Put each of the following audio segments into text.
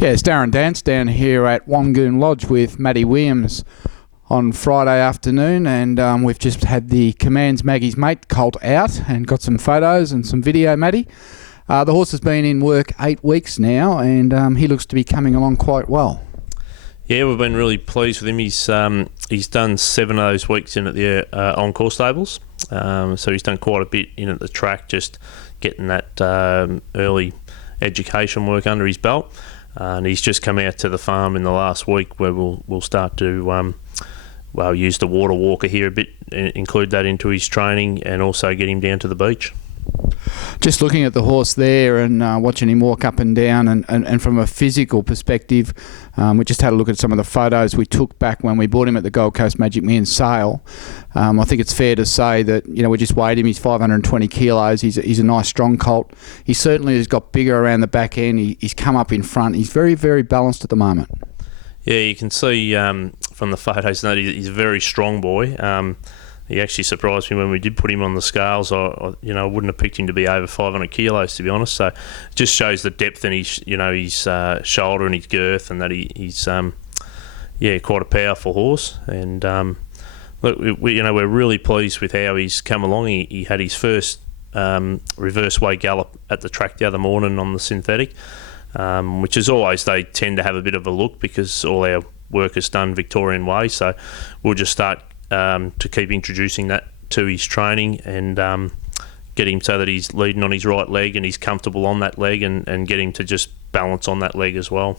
Yeah, it's Darren Dance down here at Wangoon Lodge with Matty Williams on Friday afternoon, and we've just had the Command's Maggies Mate colt out and got some photos and some video, Matty. The horse has been in work 8 weeks now, and he looks to be coming along quite well. Yeah, we've been really pleased with him. He's done 7 of those weeks in at the Encore stables, so he's done quite a bit in at the track, just getting that early education work under his belt. And he's just come out to the farm in the last week where we'll start to use the water walker here a bit, include that into his training, and also get him down to the beach. Just looking at the horse there and watching him walk up and down, and from a physical perspective, we just had a look at some of the photos we took back when we bought him at the Gold Coast Magic Millions sale. I think it's fair to say that, you know, we just weighed him. He's 520 kilos. He's a nice strong colt. He certainly has got bigger around the back end. He's come up in front. He's very, very balanced at the moment. Yeah, you can see from the photos that he's a very strong boy. He actually surprised me when we did put him on the scales. I wouldn't have picked him to be over 500 kilos, to be honest. So it just shows the depth in his shoulder and his girth, and that he's quite a powerful horse. And look, we're really pleased with how he's come along. He had his first reverse way gallop at the track the other morning on the synthetic, which is always, they tend to have a bit of a look because all our work is done Victorian way. So we'll just start to keep introducing that to his training and get him so that he's leading on his right leg and he's comfortable on that leg, and get him to just balance on that leg as well.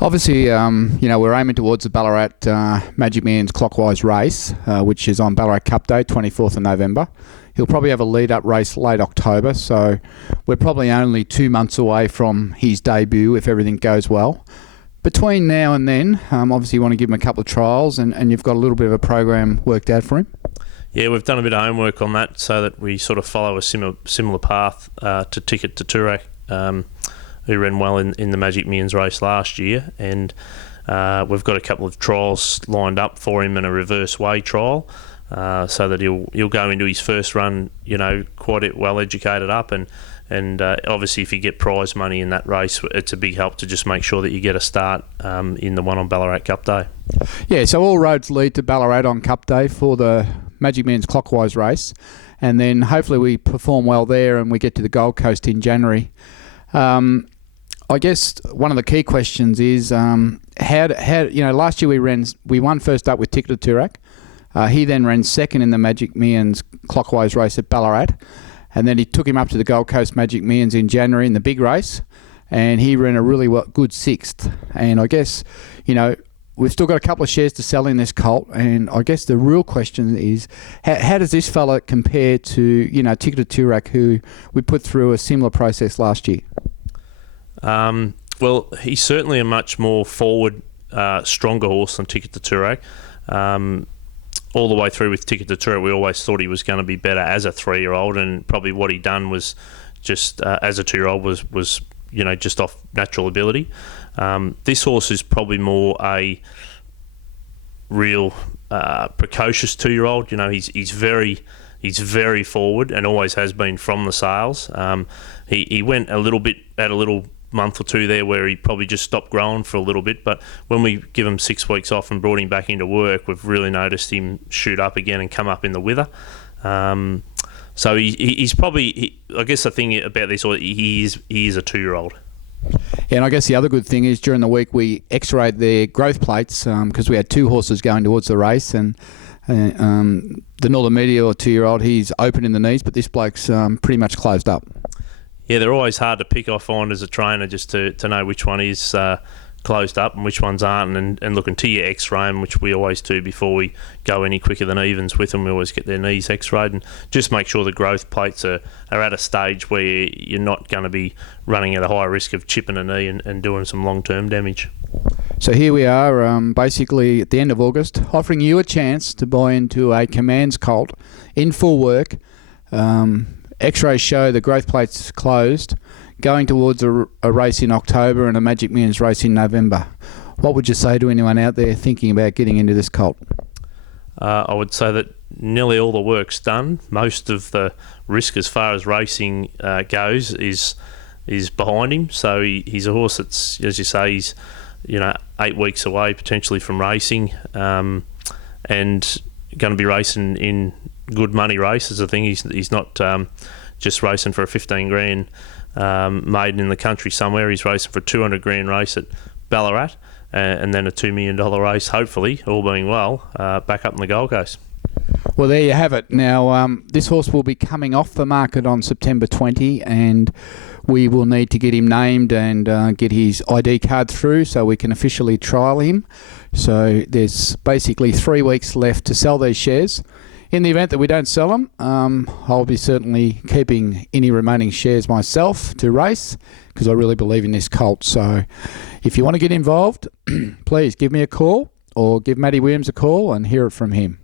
Obviously, we're aiming towards the Ballarat Magic Millions clockwise race, which is on Ballarat Cup Day, 24th of November. He'll probably have a lead-up race late October, so we're probably only 2 months away from his debut if everything goes well. Between now and then, obviously you want to give him a couple of trials, and you've got a little bit of a program worked out for him. Yeah, we've done a bit of homework on that so that we sort of follow a similar path to Ticket to Turak, who ran well in the Magic Millions race last year, and we've got a couple of trials lined up for him and a reverse way trial, so that he'll go into his first run, quite well educated up, and obviously if you get prize money in that race, it's a big help to just make sure that you get a start in the one on Ballarat Cup Day. Yeah, so all roads lead to Ballarat on Cup Day for the Magic Millions clockwise race, and then hopefully we perform well there and we get to the Gold Coast in January. I guess one of the key questions is how last year we won first up with Ticket to Turak. He then ran second in the Magic Millions clockwise race at Ballarat. And then he took him up to the Gold Coast Magic Millions in January in the big race, and he ran a really good 6th. And I guess, we've still got a couple of shares to sell in this colt, and I guess the real question is, how does this fella compare to, Ticket to Turak, who we put through a similar process last year? Well, he's certainly a much more forward, stronger horse than Ticket to Turak. All the way through with Ticket to Turak, we always thought he was going to be better as a 3-year-old, and probably what he done was just as a 2-year-old was just off natural ability. This horse is probably more a real precocious 2-year-old. He's very forward and always has been from the sales. He went a little month or two there where he probably just stopped growing for a little bit, but when we give him 6 weeks off and brought him back into work, we've really noticed him shoot up again and come up in the wither. So he's probably, I guess the thing about this, he is a 2-year-old. Yeah, and I guess the other good thing is during the week we x-rayed their growth plates because we had 2 horses going towards the race, and the Northern Meteor 2-year-old, he's open in the knees, but this bloke's pretty much closed up. Yeah, they're always hard to pick, I find, as a trainer, just to know which one is closed up and which ones aren't, and look until you x-ray them, which we always do before we go any quicker than evens with them. We always get their knees x-rayed and just make sure the growth plates are at a stage where you're not going to be running at a high risk of chipping a knee and doing some long-term damage. So here we are, basically at the end of August, offering you a chance to buy into a Command's colt in full work. X-rays show the growth plate's closed, going towards a race in October and a Magic Millions race in November. What would you say to anyone out there thinking about getting into this colt? I would say that nearly all the work's done. Most of the risk as far as racing goes is is behind him. So he's a horse that's, as you say, he's 8 weeks away potentially from racing, and going to be racing in good money races. I think he's not just racing for a 15 grand maiden in the country somewhere. He's racing for a 200 grand race at Ballarat, and then a $2 million race, hopefully, all being well, back up in the Gold Coast. Well, there you have it. Now, this horse will be coming off the market on September 20, and we will need to get him named and get his ID card through so we can officially trial him. So there's basically 3 weeks left to sell these shares. In the event that we don't sell them, I'll be certainly keeping any remaining shares myself to race, because I really believe in this colt. So if you want to get involved, please give me a call or give Matty Williams a call and hear it from him.